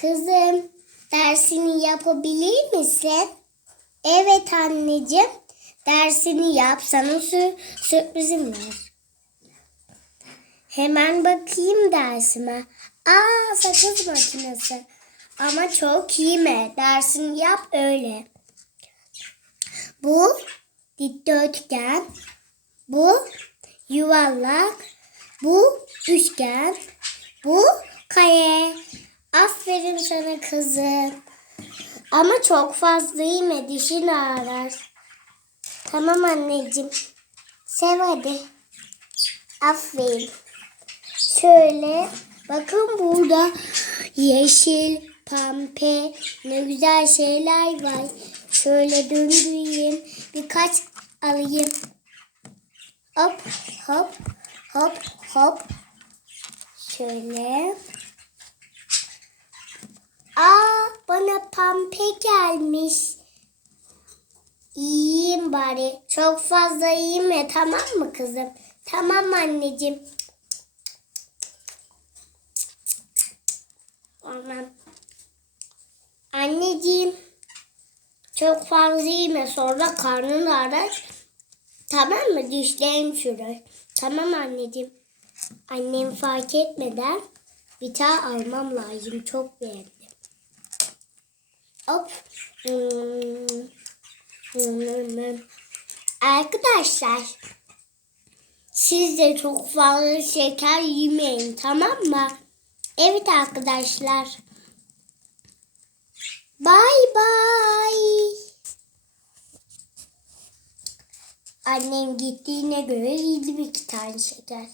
Kızım, dersini yapabilir misin? Evet anneciğim. Dersini yap. Sür sürprizim var. Hemen bakayım dersime. Aa sakız makinesi. Ama çok iyi mi? Dersini yap öyle. Bu dikdörtgen. Bu yuvarlak. Bu üçgen. Bu kare. Aferin sana kızım. Ama çok fazla yeme dişin ağrır. Tamam anneciğim. Sev hadi. Aferin. Şöyle bakın burada yeşil, pembe ne güzel şeyler var. Şöyle döndüreyim. Birkaç alayım. Hop hop hop hop. Şöyle. Aa bana pembe gelmiş. İyiyim bari. Çok fazla yeme tamam mı kızım? Tamam anneciğim. Tamam. Anneciğim. Çok fazla yeme sonra karnın ağrır. Tamam mı? Dişlerin çürür. Tamam anneciğim. Annem fark etmeden bir tane almam lazım. Çok beğendim. Hop. Hmm. Arkadaşlar siz de çok fazla şeker yemeyin tamam mı? Evet arkadaşlar. Bye bye. Annem gittiğine göre yedim iki tane şeker.